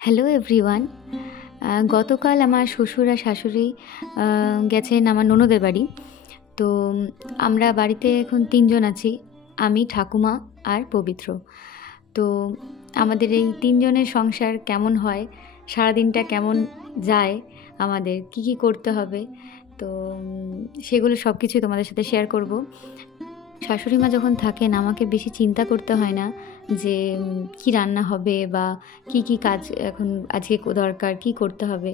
Hello everyone. গতকাল আমার শ্বশুর আর শাশুড়ি গেছেন আমার ননদের বাড়ি। তো আমরা বাড়িতে এখন ৩ জন আছি। আমি, ঠাকুমা আর পবিত্র। তো আমাদের এই ৩ জনের সংসার কেমন হয়, সারাদিনটা কেমন যায়, আমাদের কি করতে হবে, তো সেগুলো সব কিছুই তোমাদের সাথে শেয়ার করব। শাশুড়ি মা যখন থাকেন আমাকে বেশি চিন্তা করতে হয় না যে কি রান্না হবে বা কি কাজ এখন আজকে দরকার, কি করতে হবে।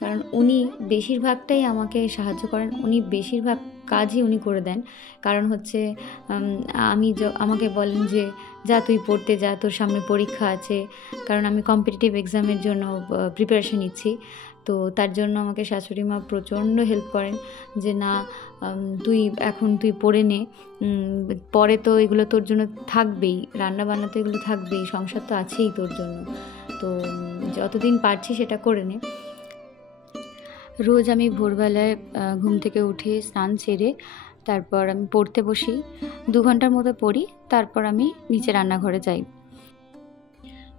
কারণ উনি বেশিরভাগটাই আমাকে সাহায্য করেন, উনি বেশিরভাগ কাজই উনি করে দেন। কারণ হচ্ছে আমাকে বলেন যে যা তুই পড়তে যা, তোর সামনে পরীক্ষা আছে। কারণ আমি কম্পিটিটিভ এক্সামের জন্য প্রিপারেশন নিচ্ছি। তো তার জন্য আমাকে শাশুড়ি মা প্রচণ্ড হেল্প করেন যে না, তুই পড়ে নে, পরে তো এগুলো তোর জন্য থাকবেই, রান্না বান্না তো এগুলো থাকবেই, সংসার তো আছেই তোর জন্য। তো যতদিন পারছি সেটা করে নে। রোজ আমি ভোরবেলায় ঘুম থেকে উঠে স্নান সেরে তারপর আমি পড়তে বসি, 2 ঘন্টার মতো পড়ি। তারপর আমি নিচে রান্নাঘরে যাই,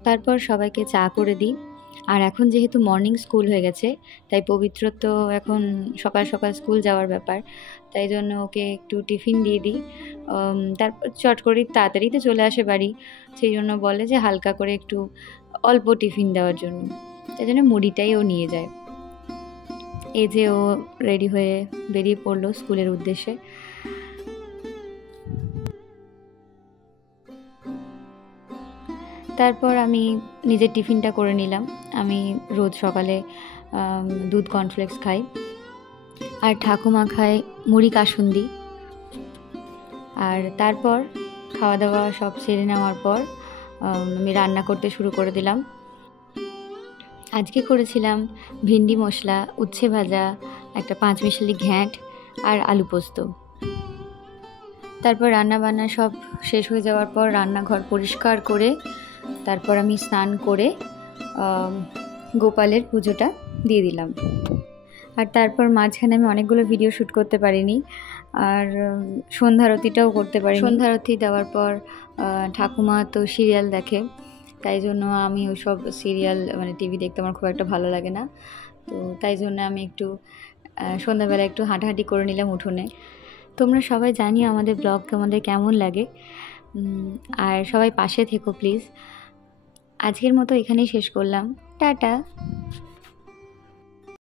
তারপর সবাইকে চা করে দিই। আর এখন যেহেতু মর্নিং স্কুল হয়ে গেছে, তাই পবিত্র তো এখন সকাল সকাল স্কুল যাওয়ার ব্যাপার, তাই জন্য ওকে একটু টিফিন দিয়ে দিই। তারপর চট করে তাড়াতাড়ি তো চলে আসে বাড়ি, সেই জন্য বলে যে হালকা করে একটু অল্প টিফিন দেওয়ার জন্য, তাই জন্য মুড়িটাই ও নিয়ে যায়। এই যে ও রেডি হয়ে বেরিয়ে পড়লো স্কুলের উদ্দেশ্যে। তারপর আমি নিজের টিফিনটা করে নিলাম। আমি রোজ সকালে দুধ কর্নফ্লেক্স খাই, আর ঠাকুমা খায় মুড়ি কাসুন্দি। আর তারপর খাওয়া দাওয়া সব সেরে নেওয়ার পর আমি রান্না করতে শুরু করে দিলাম। আজকে করেছিলাম ভিন্ডি মশলা, উচ্ছে ভাজা, একটা 5 মিশালি ঘ্যাঁট আর আলু পোস্ত। তারপর রান্না বান্না সব শেষ হয়ে যাওয়ার পর রান্নাঘর পরিষ্কার করে তারপর আমি স্নান করে গোপালের পুজোটা দিয়ে দিলাম। আর তারপর মাঝখানে আমি অনেকগুলো ভিডিও শ্যুট করতে পারিনি, আর সন্ধ্যারতিটাও করতে পারি। সন্ধ্যারতি দেওয়ার পর ঠাকুমা তো সিরিয়াল দেখে, তাই জন্য আমি ওইসব সিরিয়াল টিভি দেখতে আমার খুব একটা ভালো লাগে না। তো তাই জন্য আমি একটু সন্ধ্যাবেলা একটু হাঁটাহাঁটি করে নিলাম উঠোনে। তোমরা সবাই জানিও আমাদের ব্লগ তোমাদের কেমন লাগে, আর সবাই পাশে থেকো প্লিজ। আজকের মতো এখানেই শেষ করলাম, টাটা।